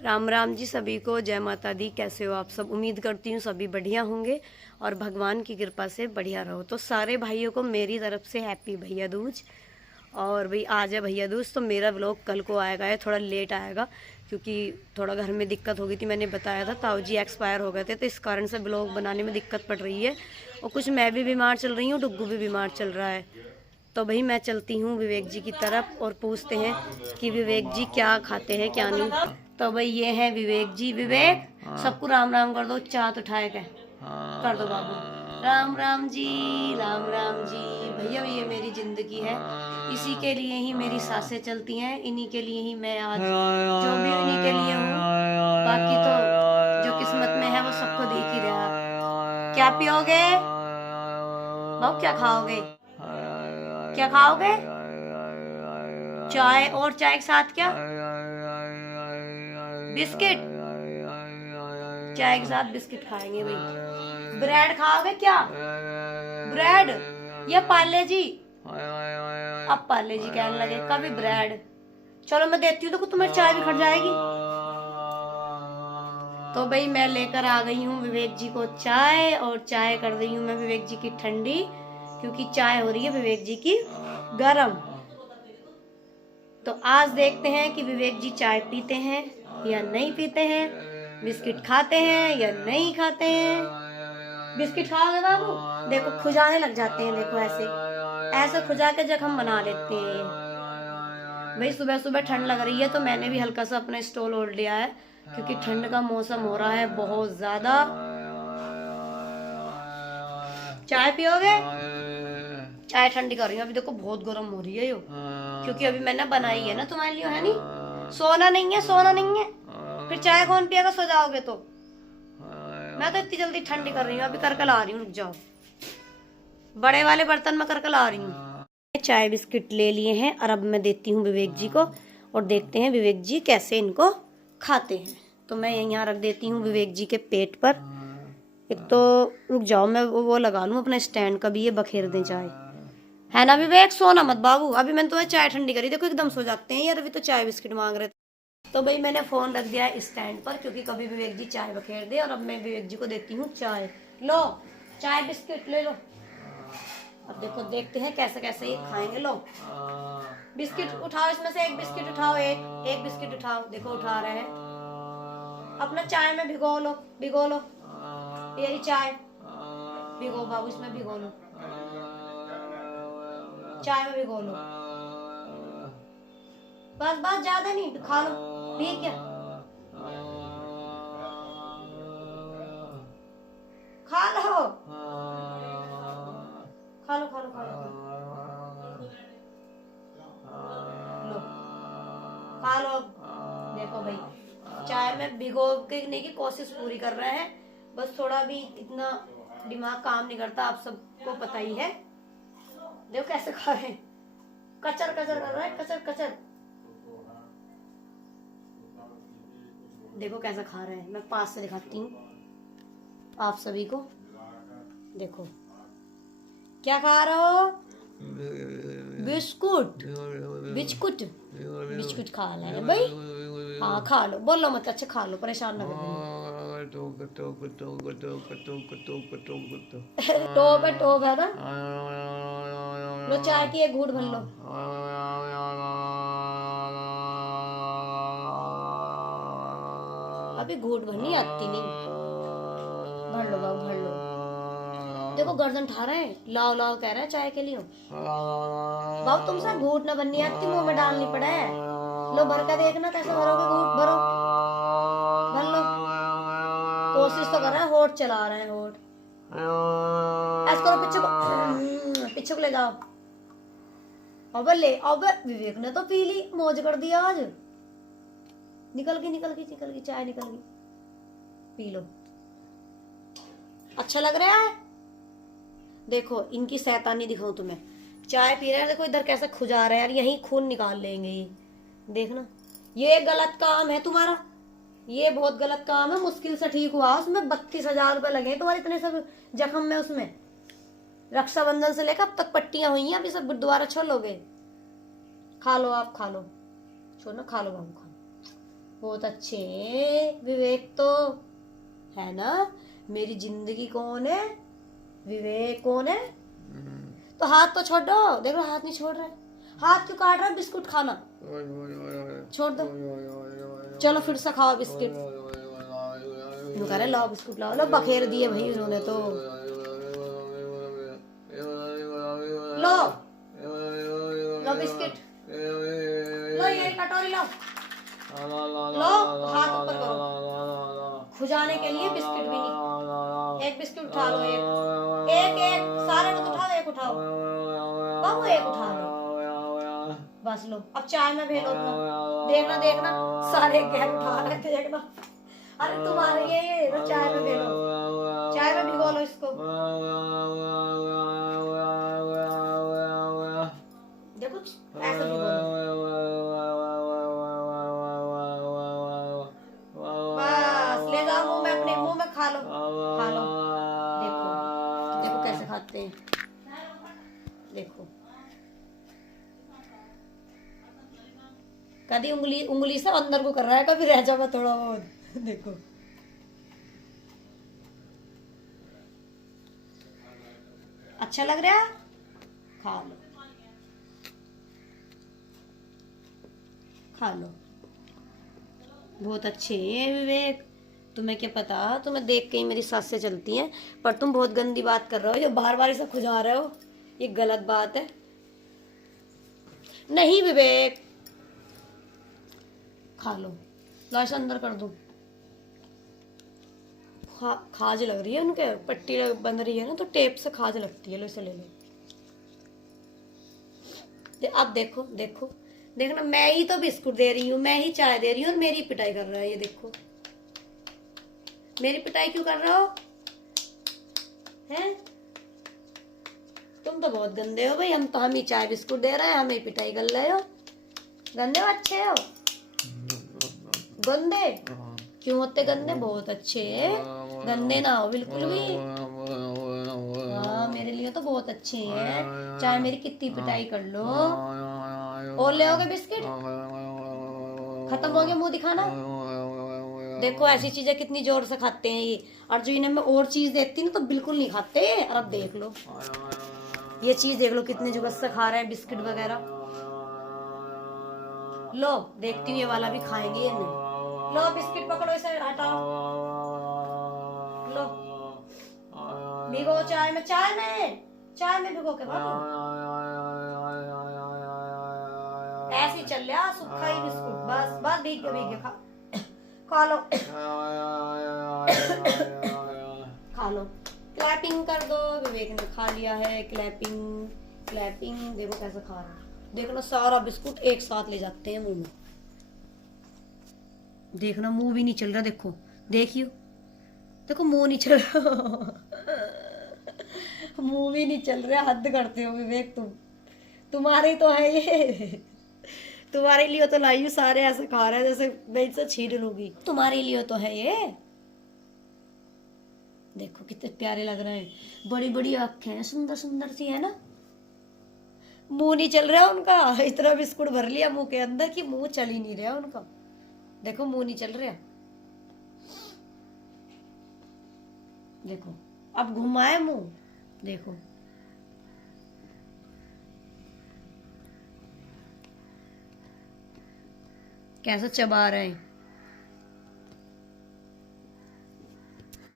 राम राम जी सभी को, जय माता दी। कैसे हो आप सब? उम्मीद करती हूँ सभी बढ़िया होंगे और भगवान की कृपा से बढ़िया रहो। तो सारे भाइयों को मेरी तरफ से हैप्पी भैया दूज। और भाई आज है भैया दूज, तो मेरा व्लॉग कल को आएगा या थोड़ा लेट आएगा क्योंकि थोड़ा घर में दिक्कत हो गई थी। मैंने बताया था ताऊ जी एक्सपायर हो गए थे, तो इस कारण से व्लॉग बनाने में दिक्कत पड़ रही है। और कुछ मैं भी बीमार चल रही हूँ, डुग्गू भी बीमार चल रहा है। तो भाई मैं चलती हूँ विवेक जी की तरफ और पूछते हैं कि विवेक जी क्या खाते हैं क्या नहीं। तो भाई ये है विवेक जी। विवेक, सबको राम राम कर दो, चाट उठाए के कर दो बाबू। राम राम जी, राम राम जी। भैया ये मेरी जिंदगी है, इसी के लिए ही मेरी सांसें चलती हैं, इन्हीं के लिए ही मैं आज जो भी इन्हीं के लिए हूँ। बाकी तो जो किस्मत में है वो सबको देख ही रहा। क्या पियोगे बाबू, क्या खाओगे, क्या खाओगे? चाय, और चाय के साथ क्या? बिस्किट। चाय के साथ बिस्किट खाएंगे भाई। ब्रेड खाओगे क्या? ब्रेड या पार्ले जी? अब पार्ले जी कहने लगे, कभी ब्रेड। चलो मैं देती हूँ, तो तुम्हारी चाय भी खट जाएगी। तो भाई मैं लेकर आ गई हूँ विवेक जी को चाय, और चाय कर रही हूँ मैं विवेक जी की ठंडी, क्योंकि चाय हो रही है विवेक जी की गरम। तो आज देखते हैं कि विवेक जी चाय पीते हैं या नहीं पीते हैं, बिस्किट खाते हैं या नहीं खाते हैं। बिस्किट खाओगे बाबू? देखो खुजाने लग जाते हैं, देखो ऐसे ऐसे खुजा के जग हम बना लेते हैं। भाई सुबह सुबह ठंड लग रही है, तो मैंने भी हल्का सा अपना स्टॉल ओढ़ लिया है, क्योंकि ठंड का मौसम हो रहा है बहुत ज्यादा। चाय पियोगे? चाय ठंडी कर रही हूँ अभी, देखो बहुत गर्म हो रही है यो, क्योंकि अभी मैंने बनाई है ना तुम्हारे लिए, है नहीं? सोना नहीं है, सोना नहीं है, फिर चाय कौन पिएगा? सो जाओगे तो। मैं तो इतनी जल्दी ठंडी कर रही हूँ, अभी करके ला रही हूँ, रुक जाओ। बड़े वाले बर्तन में करके ला रही हूँ। चाय बिस्किट ले लिए हैं और अब मैं देती हूँ विवेक जी को, और देखते हैं विवेक जी कैसे इनको खाते हैं। तो मैं यहाँ रख देती हूँ विवेक जी के पेट पर। एक तो रुक जाओ, मैं वो लगा लूँ अपना स्टैंड, कभी ये बखेर दें चाय, है ना विवेक? सोना मत बाबू, अभी मैंने तुम्हें चाय ठंडी करी, देखो एकदम सो जाते हैं यार, अभी तो चाय बिस्किट मांग रहे थे। तो भाई मैंने फोन रख दिया है स्टैंड पर, क्योंकि कभी विवेक जी चाय बखेर दे। और अब मैं विवेक जी को देती हूँ चाय। लो चाय बिस्किट ले लो। अब देखो देखते हैं कैसे कैसे ये खाएंगे। लो बिस्किट उठाओ, इसमें से एक बिस्किट उठाओ, एक एक बिस्किट उठाओ। देखो उठा रहे हैं। अपना चाय में भिगो लो, भिगो लो ये चाय, भिगो बाबू, इसमें भिगो लो, चाय में भिगो लो। बस बस, ज्यादा नहीं, खा लो। ठीक है, खा लो, खा लो, खा लो, खा लो, लो खा लो। देखो भाई चाय में भिगोने की कोशिश पूरी कर रहे हैं, बस थोड़ा भी इतना दिमाग काम नहीं करता, आप सबको पता ही है। देखो कैसे खा रहे हैं, कचर कचर कर रहा है, कचर कचर। देखो कैसा खा रहे हैं, मैं पास से दिखाती हूँ आप सभी को। देखो क्या खा रहे हो? बिस्कुट, बिस्कुट, बिस्कुट खा रहे भाई। हाँ खा लो, बोलो मत, अच्छा खा लो, परेशान ना करो। टोप है, टोप है ना। लो चाय की एक घूंट भर लो। अभी घूंट भरनी आती नहीं, भर लो बाबू, भर लो। देखो गर्दन ठा रहे हैं, लाओ लाओ कह रहा है चाय के लिए। बाबू तुमसे घूंट ना बननी आती, मुंह में डालनी पड़े। लो भर के देखना कैसे भरोगे, घूंट भरो, भर लो। कोशिश तो कर रहे हैं, होठ चला रहे हैं, होठ ऐसे करो, पीछे को, पीछे को ले जाओ। अब ले, अब विवेक ने तो पी ली, मौज कर दिया आज। निकल गई, निकल गई, निकल गई, चाय निकल गई। पी लो, अच्छा लग रहा है। देखो इनकी शैतानी दिखाऊं तुम्हें, चाय पी रहे हैं, देखो इधर कैसे खुजा रहे हैं यार, यही खून निकाल लेंगे ये, देखना। ये गलत काम है तुम्हारा, ये बहुत गलत काम है। मुश्किल से ठीक हुआ, उसमें 32,000 रुपए लगे तुम्हारे इतने सब जख्म में। उसमें रक्षाबंधन से लेकर अब तक पट्टियां हुई हैं, अभी सब दोबारा छोड़ लोगे। खा लो आप, खा लो, छोड़ना, खा लो बाबू, खा लो। बहुत अच्छे विवेक तो है ना। मेरी जिंदगी कौन है? विवेक कौन है? तो हाथ तो छोड़ दो। देखो हाथ नहीं छोड़ रहे। हाथ क्यों काट रहा है? बिस्कुट खाना छोड़ दो। चलो फिर से खाओ बिस्किट। कह रहे लाओ बिस्कुट लाओ। लो बखेर दिए भाई उन्होंने तो। लो लो बिस्किट लो, ये कटोरी लो। लो हाथ ऊपर करो। खुजाने के लिए बिस्किट भी नहीं। एक बिस्किट उठा लो। एक एक सारे मत उठाओ, एक उठाओ बाबू, एक उठा लो बस। लो अब चाय में भेलो अपना। देखना देखना सारे गैर उठा रहे थे, देखना। अरे तुम्हारे ये तो चाय में भेलो, चाय में भिगो लो इसको। देखो ऐसे भिगो लो। बस ले जाओ मुंह में, अपने मुंह में खा लो, खा लो। देखो देखो कैसे खाते हैं, देखो। कभी उंगली उंगली से अंदर को कर रहा है, कभी रह जाओ थोड़ा बहुत। देखो अच्छा लग रहा है, खा लो खा लो। बहुत अच्छे हैं विवेक। तुम्हें क्या पता, तुम्हें देख के ही मेरी सांसें चलती हैं। पर तुम बहुत गंदी बात कर रहे हो, जो बार बार इसे खुजा रहे हो, ये गलत बात है। नहीं विवेक, खा लो। लो इसे अंदर कर दो। खाज लग रही है उनके, पट्टी बन रही है ना, तो टेप से खाज लगती है। लो इसे ले लो। अब देखो देखो देखना, मैं ही तो बिस्कुट दे रही हूँ, मैं ही चाय दे रही हूँ, और मेरी पिटाई कर रहा है। ये देखो मेरी पिटाई क्यों कर रहे हो? हैं? तुम तो बहुत गंदे हो भाई। हम ही चाय बिस्कुट दे रहे हैं, हमें पिटाई कर रहे हो। गंदे हो अच्छे हो? गंदे क्यों होते? गंदे बहुत अच्छे हैं, गंदे ना हो बिल्कुल भी। हाँ मेरे लिए तो बहुत अच्छे हैं, चाहे मेरी कितनी पिटाई कर लो। और ले आओगे बिस्किट? खत्म हो गया मुंह दिखाना। देखो ऐसी चीजें कितनी जोर से खाते हैं ये, और जो इन्हें मैं और चीज देती ना तो बिल्कुल नहीं खाते। और अब देख लो ये चीज, देख लो कितने जुगत से खा रहे हैं बिस्किट वगैरह। लो देखती हूँ ये वाला भी खाएंगे ये नहीं। लो बिस्किट पकड़ो, इसे हटाओ। लो भिगो चाय में, चाय में भिगो के बाबू। ऐसे ही चल रहा सूखा ही बिस्कुट, बस बस भीग भीग खा लो। खा लो। क्लैपिंग कर दो। विवेक ने खा लिया है। Clapping clapping. देखो कैसे खा रहा है, देखना सारा बिस्कुट एक साथ ले जाते हैं मुंह में। देखना मुंह भी नहीं चल रहा। देखो देखियो, देखो मुंह नहीं चल रहा। मुंह भी नहीं चल रहा। हद करते हो विवेक तुम। तुम्हारे तो है ये, तुम्हारे लिए तो लाई हूँ। सारे ऐसे खा रहे हैं जैसे मैं इनसे छीन लूंगी। तुम्हारे लिए तो है ये। देखो कितने प्यारे लग रहे हैं, बड़ी बड़ी आंखें हैं, सुंदर सुंदर सी है ना। मुंह नहीं चल रहा उनका। इतना बिस्कुट भर लिया मुंह के अंदर कि मुंह चल ही नहीं रहा उनका। देखो मुंह नहीं चल रहा। देखो अब घुमाए मुंह, देखो कैसे चबा रहे हैं।